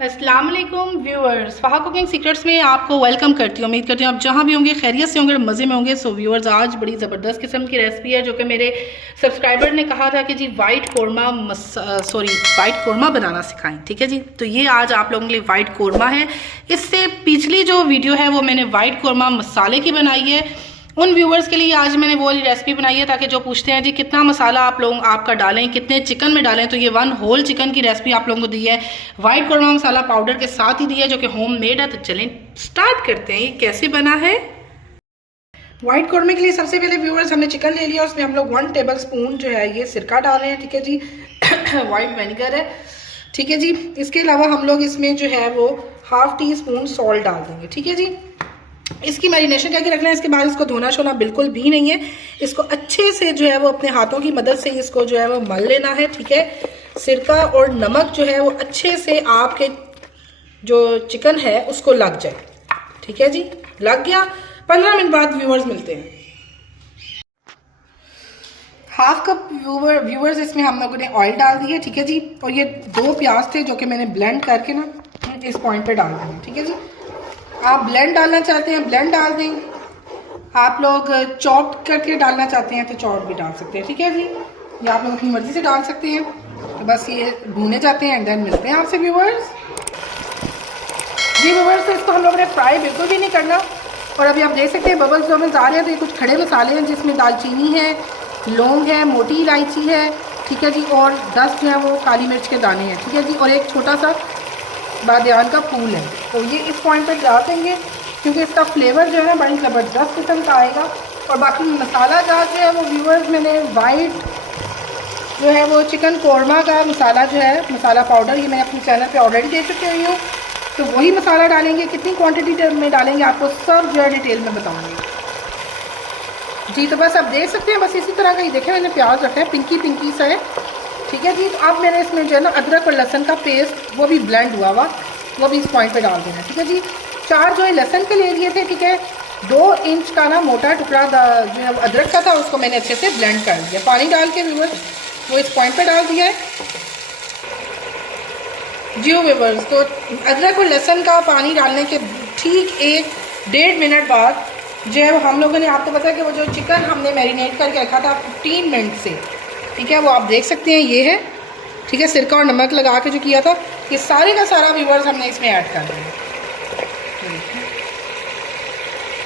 अस्सलाम वालेकुम viewers, फ़हा cooking secrets में आपको वेलकम करती हूँ। उम्मीद करती हूँ आप जहाँ भी होंगे खैरियत से होंगे, मज़े में होंगे। सो व्यूअर्स, आज बड़ी ज़बरदस्त किस्म की रेसिपी है जो कि मेरे सब्सक्राइबर ने कहा था कि जी वाइट कौरमा बनाना सिखाएं। ठीक है जी, तो ये आज आप लोगों के लिए वाइट कौरमा है। इससे पिछली जो वीडियो है वो मैंने वाइट कौरमा मसाले की बनाई है। उन व्यूवर्स के लिए आज मैंने वो वाली रेसिपी बनाई है ताकि जो पूछते हैं जी कितना मसाला आप लोग आपका डालें, कितने चिकन में डालें, तो ये 1 होल चिकन की रेसिपी आप लोगों को दी है वाइट कौरमा मसाला पाउडर के साथ ही दी है जो कि होम मेड है। तो चलें स्टार्ट करते हैं ये कैसे बना है। वाइट कौरमे के लिए सबसे पहले व्यूवर्स हमने चिकन ले लिया, उसमें हम लोग 1 टेबल स्पून जो है ये सिरका डाल रहे हैं। ठीक है जी, वाइट विनेगर है। ठीक है जी, इसके अलावा हम लोग इसमें जो है वो 1/2 टीस्पून सॉल्ट डाल देंगे। ठीक है जी, इसकी मैरिनेशन करके रखना है। इसके बाद इसको धोना शोना बिल्कुल भी नहीं है। इसको अच्छे से जो है वो अपने हाथों की मदद से इसको जो है वो मल लेना है। ठीक है, सिरका और नमक जो है वो अच्छे से आपके जो चिकन है उसको लग जाए। ठीक है जी, लग गया। 15 मिनट बाद व्यूअर्स मिलते हैं। 1/2 कप व्यूअर्स इसमें हम लोगों ने ऑयल डाल दिया। ठीक है जी, और ये 2 प्याज थे जो कि मैंने ब्लेंड करके ना इस पॉइंट पे डाल दिए। ठीक है जी, आप ब्लेंड डालना चाहते हैं ब्लेंड डाल दें, आप लोग चॉप करके डालना चाहते हैं तो चॉप भी डाल सकते हैं। ठीक है जी, ये आप लोग अपनी मर्जी से डाल सकते हैं। तो बस ये भूने जाते हैं एंड देन मिलते हैं आपसे व्यूवर्स। जी व्यूवर्स, तो इसको हम लोगों ने फ्राई बिल्कुल भी नहीं करना। और अभी आप देख सकते हैं बबल्स आ रहे हैं। तो ये कुछ खड़े मसाले हैं जिसमें दालचीनी है, लौंग है, मोटी इलायची है। ठीक है जी, और 10 जो है वो काली मिर्च के दाने हैं। ठीक है जी, और एक छोटा सा बादियान का फूल है। तो ये इस पॉइंट पर डाल देंगे क्योंकि इसका फ्लेवर जो है ना बड़ी ज़बरदस्त किस्म का आएगा। और बाकी मसाला जहाँ जो है वो व्यूअर्स मैंने वाइट जो है वो चिकन कौरमा का मसाला जो है मसाला पाउडर ये मैंने अपने चैनल पे ऑलरेडी दे चुकी हुई हूँ। तो वही मसाला डालेंगे, कितनी क्वांटिटी में डालेंगे आपको सब जो है डिटेल में बताऊँगी। जी तो बस आप देख सकते हैं, बस इसी तरह का ही देखें मैंने प्याज रखा है, पिंकी सा है। ठीक है जी, तो अब मैंने इसमें जो है ना अदरक और लहसुन का पेस्ट वो भी ब्लेंड हुआ वो भी इस पॉइंट पे डाल देना। ठीक है जी, 4 जो है लहसुन के ले लिए थे। ठीक है, 2 इंच का ना मोटा टुकड़ा जो है अदरक का था उसको मैंने अच्छे से ब्लेंड कर दिया, पानी डाल के व्यूवर्स वो इस पॉइंट पे डाल दिया है। जी व्यूवर्स, तो अदरक और लहसुन का पानी डालने के ठीक 1-1.5 मिनट बाद जो है हम लोगों ने, आपको पता है कि वो जो चिकन हमने मैरिनेट करके रखा था 15 मिनट से, ठीक है, वो आप देख सकते हैं ये है। ठीक है, सिरका और नमक लगा के जो किया था ये सारे का सारा व्यूवर्स हमने इसमें ऐड कर दिया।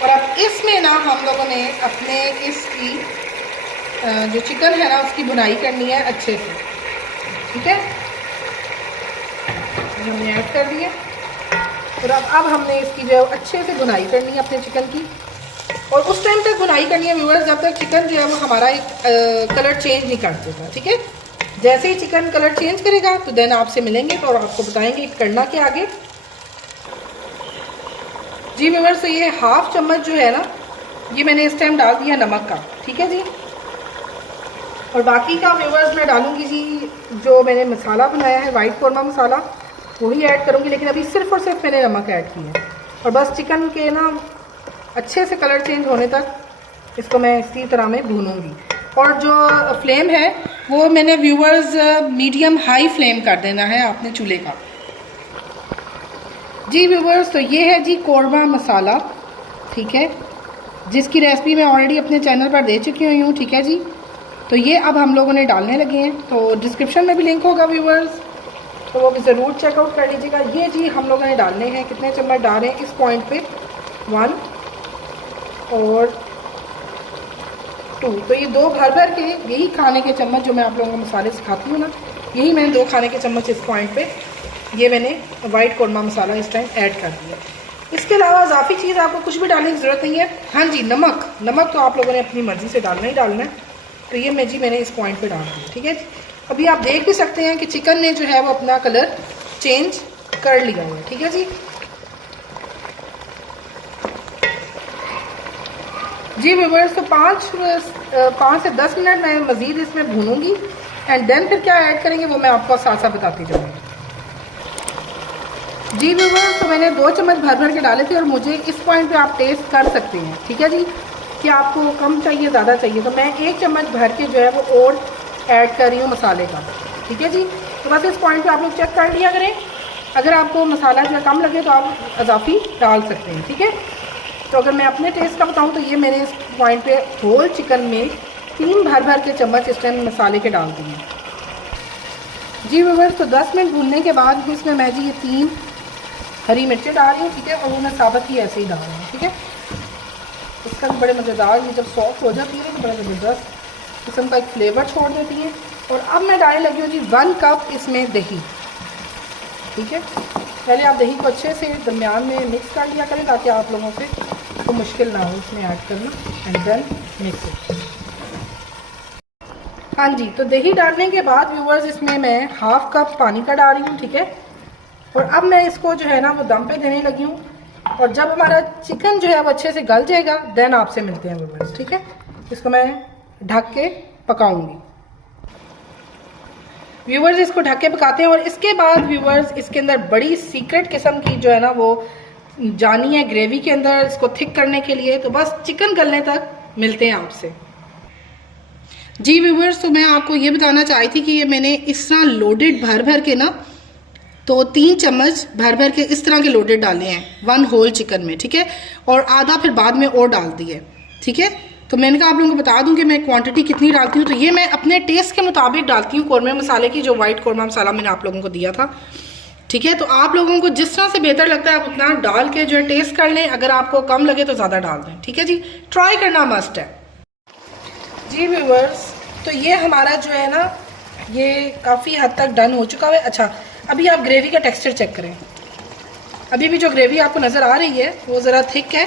और अब इसमें ना हम लोगों ने अपने इसकी जो चिकन है ना उसकी बुनाई करनी है अच्छे से। ठीक है, हमने ऐड कर दिया। और अब हमने इसकी जो है अच्छे से बुनाई करनी है अपने चिकन की। और उस टाइम तक बुनाई करनी है व्यूअर्स जब तक चिकन जो है वो हमारा एक कलर चेंज नहीं कर देगा। ठीक है, जैसे ही चिकन कलर चेंज करेगा तो देन आपसे मिलेंगे तो और आपको बताएंगे करना क्या आगे। जी व्यूअर्स, तो ये 1/2 चम्मच जो है ना ये मैंने इस टाइम डाल दिया नमक का। ठीक है जी, और बाकी का व्यूअर्स मैं डालूंगी जी जो मैंने मसाला बनाया है वाइट कौरमा मसाला वही ऐड करूंगी, लेकिन अभी सिर्फ और सिर्फ मैंने नमक ऐड किया है। और बस चिकन के ना अच्छे से कलर चेंज होने तक इसको मैं इसी तरह में भूनूंगी। और जो फ्लेम है वो मैंने व्यूअर्स मीडियम हाई फ्लेम कर देना है आपने चूल्हे का। जी व्यूअर्स, तो ये है जी कौरमा मसाला। ठीक है, जिसकी रेसिपी मैं ऑलरेडी अपने चैनल पर दे चुकी हुई हूँ। ठीक है जी, तो ये अब हम लोगों ने डालने लगे हैं, तो डिस्क्रिप्शन में भी लिंक होगा व्यूअर्स, तो वो भी ज़रूर चेकआउट कर लीजिएगा। ये जी हम लोगों ने डालने हैं, कितने चम्मच डाल रहे हैं इस पॉइंट पे 1 और 2। तो ये 2 भर के यही खाने के चम्मच जो मैं आप लोगों को मसाले सिखाती हूँ ना, यही मैंने 2 खाने के चम्मच इस पॉइंट पे ये मैंने वाइट कौरमा मसाला इस टाइम ऐड कर दिया। इसके अलावा इजाफी चीज़ आपको कुछ भी डालने की ज़रूरत नहीं है। हाँ जी, नमक तो आप लोगों ने अपनी मर्ज़ी से डालना ही डालना है। तो ये मैंने इस पॉइंट पे डाल दिया। ठीक है, अभी आप देख भी सकते हैं कि चिकन ने जो है वो अपना कलर चेंज कर लिया है। ठीक है जी, जी व्यूअर्स, तो 5 से 10 मिनट मैं मज़ीद इसमें भूनूंगी एंड देन फिर क्या ऐड करेंगे वो मैं आपको साथ साथ बताती जाऊँगी। जी व्यूअर्स, तो मैंने 2 चम्मच भर के डाले थे और मुझे इस पॉइंट पे आप टेस्ट कर सकते हैं। ठीक है जी, कि आपको कम चाहिए ज़्यादा चाहिए, तो मैं 1 चम्मच भर के जो है वो और ऐड कर रही हूँ मसाले का। ठीक है जी, तो बस इस पॉइंट पे आप लोग चेक कर लिया करें। अगर आपको मसाला जो है कम लगे तो आप इजाफी डाल सकते हैं, ठीक है। तो अगर मैं अपने टेस्ट का बताऊं तो ये मैंने इस पॉइंट पे होल चिकन में 3 भर भर के चम्मच इस टाइम मसाले के डाल दिए जी व्यूअर्स। तो 10 मिनट भूनने के बाद इसमें मैं जी ये 3 हरी मिर्चें डाल रही हूँ, ठीक है, और वो मैं साबुत ही ऐसे ही डाल रही हूँ, ठीक है। इसका भी बड़े मज़ेदार, ये जब सॉफ्ट हो जाती है तो बड़ा ज़बरदस्त किस्म का एक फ्लेवर छोड़ देती है। और अब मैं डालने लगी हूँ जी 1 कप इसमें दही, ठीक है। पहले आप दही को अच्छे से दरमियान में मिक्स कर लिया करें ताकि आप लोगों से तो मुश्किल ना हो इसमें ऐड करना, एंड देन मिक्स इट। हाँ जी, तो दही डालने के बाद व्यूअर्स इसमें मैं 1/2 कप पानी का डाल रही हूँ, ठीक है। और अब मैं इसको जो है ना वो दम पे देने लगी हूँ, और जब हमारा चिकन जो है वो अच्छे से गल जाएगा देन आपसे मिलते हैं व्यूअर्स, ठीक है। इसको मैं ढक के पकाऊंगी व्यूअर्स, इसको ढक के पकाते हैं। और इसके बाद व्यूअर्स इसके अंदर बड़ी सीक्रेट किस्म की जो है ना वो जानी है ग्रेवी के अंदर इसको थिक करने के लिए। तो बस चिकन गलने तक मिलते हैं आपसे जी व्यूअर्स। तो मैं आपको ये बताना चाहती थी कि ये मैंने इस तरह लोडेड भर भर के ना तो 3 चम्मच भर भर के इस तरह के लोडेड डाले हैं 1 होल चिकन में, ठीक है। और आधा फिर बाद में और डाल दिए, ठीक है। तो मैंने कहा आप लोगों को बता दूं कि मैं क्वांटिटी कितनी डालती हूँ। तो ये मैं अपने टेस्ट के मुताबिक डालती हूँ कौरमा मसाले की, जो वाइट कौरमा मसाला मैंने आप लोगों को दिया था, ठीक है। तो आप लोगों को जिस तरह से बेहतर लगता है आप उतना डाल के जो है टेस्ट कर लें। अगर आपको कम लगे तो ज़्यादा डाल दें, ठीक है जी। ट्राई करना मस्ट है जी व्यूअर्स। तो ये हमारा जो है ना ये काफ़ी हद तक डन हो चुका है। अच्छा, अभी आप ग्रेवी का टेक्सचर चेक करें। अभी भी जो ग्रेवी आपको नज़र आ रही है वो ज़रा थिक है,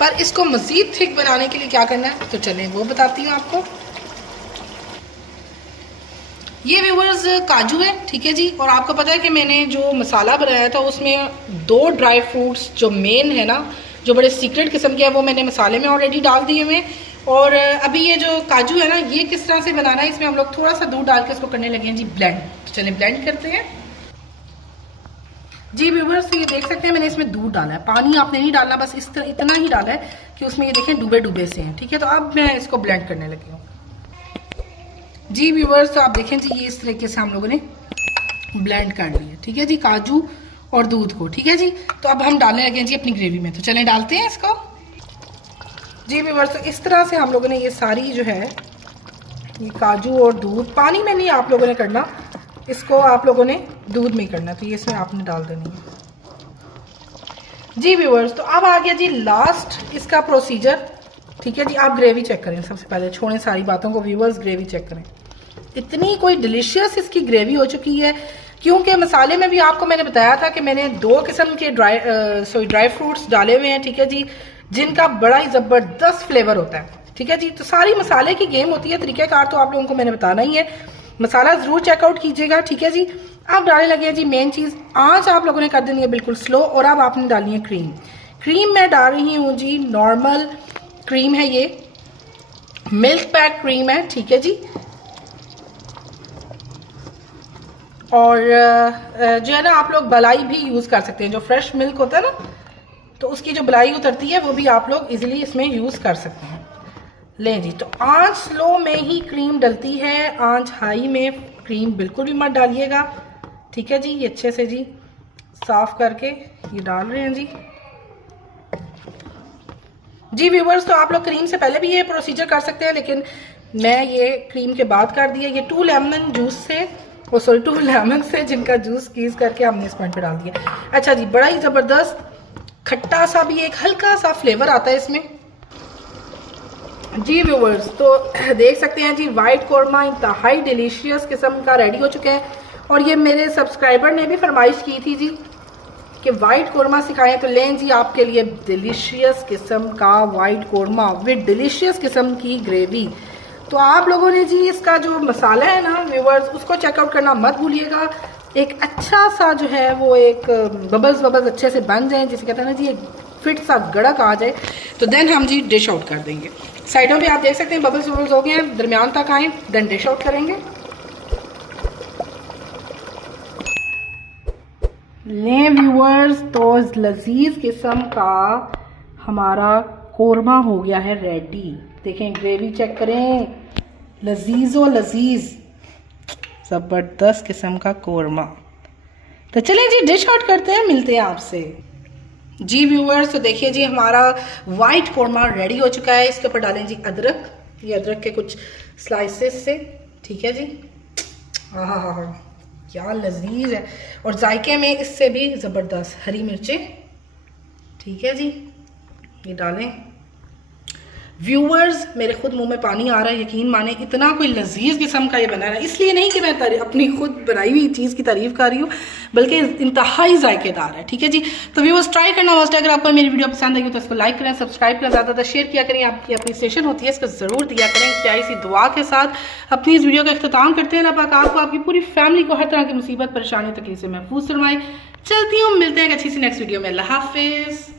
पर इसको मज़ीद थिक बनाने के लिए क्या करना है तो चलें वो बताती हूँ आपको। ये व्यूअर्स काजू है, ठीक है जी। और आपको पता है कि मैंने जो मसाला बनाया था उसमें 2 ड्राई फ्रूट्स जो मेन है ना, जो बड़े सीक्रेट किस्म के है, वो मैंने मसाले में ऑलरेडी डाल दिए हुए। और अभी ये जो काजू है ना ये किस तरह से बनाना है, इसमें हम लोग थोड़ा सा दूध डाल के इसको करने लगे हैं जी ब्लेंड। तो चलें ब्लेंड करते हैं जी व्यूअर्स। ये देख सकते हैं मैंने इसमें दूध डाला है, पानी आपने नहीं डालना, बस इस तरह इतना ही डाला है कि उसमें ये देखें डूबे डूबे से हैं, ठीक है। तो अब मैं इसको ब्लेंड करने लगी हूँ जी व्यूअर्स। तो आप देखें जी ये इस तरीके से हम लोगों ने ब्लेंड कर लिया, ठीक है जी, काजू और दूध को, ठीक है जी। तो अब हम डालने लगे हैं जी अपनी ग्रेवी में। तो चलें डालते हैं इसको जी व्यूअर्स। तो इस तरह से हम लोगों ने ये सारी जो है ये काजू और दूध, पानी में नहीं आप लोगों ने करना, इसको आप लोगों ने दूध में करना। तो ये इसमें आपने डाल देनी है जी व्यूअर्स। तो अब आ गया जी लास्ट इसका प्रोसीजर, ठीक है जी। आप ग्रेवी चेक करें सबसे पहले, छोड़ें सारी बातों को व्यूअर्स, ग्रेवी चेक करें। इतनी कोई डिलीशियस इसकी ग्रेवी हो चुकी है, क्योंकि मसाले में भी आपको मैंने बताया था कि मैंने 2 किस्म के ड्राई फ्रूट्स डाले हुए हैं, ठीक है जी, जिनका बड़ा ही ज़बरदस्त फ्लेवर होता है, ठीक है जी। तो सारी मसाले की गेम होती है, तरीक़ाकार तो आप लोगों को मैंने बताना ही है, मसाला ज़रूर चेकआउट कीजिएगा, ठीक है जी। अब डालने लगे हैं जी मेन चीज़, आँच आप लोगों ने कर देनी है बिल्कुल स्लो। और अब आपने डालनी है क्रीम। क्रीम मैं डाल रही हूँ जी नॉर्मल क्रीम है, ये मिल्क पैक क्रीम है, ठीक है जी। और जो है ना आप लोग मलाई भी यूज़ कर सकते हैं, जो फ्रेश मिल्क होता है ना तो उसकी जो मलाई उतरती है वो भी आप लोग इजीली इसमें यूज़ कर सकते हैं। लें जी, तो आंच स्लो में ही क्रीम डलती है, आंच हाई में क्रीम बिल्कुल भी मत डालिएगा, ठीक है जी। ये अच्छे से जी साफ करके ये डाल रहे हैं जी व्यूवर्स। तो आप लोग क्रीम से पहले भी ये प्रोसीजर कर सकते हैं, लेकिन मैं ये क्रीम के बाद कर दिया। ये 2 लेमन जूस से, 2 लेमन से जिनका जूस स्क्वीज करके हमने इस पॉइंट पे डाल दिया। अच्छा जी, बड़ा ही ज़बरदस्त खट्टा सा भी एक हल्का सा फ्लेवर आता है इसमें जी व्यूवर्स। तो देख सकते हैं जी वाइट कौरमा इंतहाई डिलीशियस किस्म का रेडी हो चुका है। और ये मेरे सब्सक्राइबर ने भी फरमाइश की थी जी कि वाइट कौरमा सिखाएं, तो लें जी आपके लिए डिलीशियस किस्म का वाइट कौरमा विद डिलीशियस किस्म की ग्रेवी। तो आप लोगों ने जी इसका जो मसाला है ना व्यूवर्स उसको चेकआउट करना मत भूलिएगा। एक अच्छा सा जो है वो एक बबल्स अच्छे से बन जाए, जिसे कहते हैं ना जी एक फिट सा गड़क आ जाए, तो देन हम जी डिश आउट कर देंगे। साइडों पे आप देख सकते हैं बबल्स हो गए हैं, दरमियान तक आए, देन डिश आउट करेंगे। ले व्यूअर्स, तो लजीज किस्म का हमारा कौरमा हो गया है रेडी। देखें ग्रेवी चेक करें, लजीजो लजीज ज़बरदस्त किस्म का कौरमा, तो चलिए जी डिश आउट करते हैं, मिलते हैं आपसे जी व्यूअर्स। तो देखिए जी हमारा वाइट कोरमा रेडी हो चुका है। इसके ऊपर डालें जी अदरक, ये अदरक के कुछ स्लाइसेस से, ठीक है जी। हाँ हाँ हाँ क्या लजीज है, और जायके में इससे भी ज़बरदस्त हरी मिर्चें, ठीक है जी, ये डालें। व्यूअर्स मेरे खुद मुंह में पानी आ रहा है, यकीन माने इतना कोई लजीज किस्म का ये बना रहा है। इसलिए नहीं कि मैं अपनी खुद बनाई हुई चीज़ की तारीफ कर रही हूँ, बल्कि इंतहाई जायकेदार है, ठीक है जी। तो व्यूअर्स ट्राई करना मस्ट है। अगर आपको मेरी वीडियो पसंद आई हो तो इसको लाइक करें, सब्सक्राइब करें, ज़्यादा शेयर किया करें, आपकी अप्रिसिएशन होती है इसको ज़रूर दिया करें। प्यारी सी दुआ के साथ अपनी इस वीडियो का अख्ताम करते हैं। ना पाक आपको, आपकी पूरी फैमिली को हर तरह की मुसीबत परेशानी तकलीफ से महफूज फरमाए। चलती हूँ, मिलते हैं एक अच्छी सी नेक्स्ट वीडियो में। अल्लाह हाफिज़।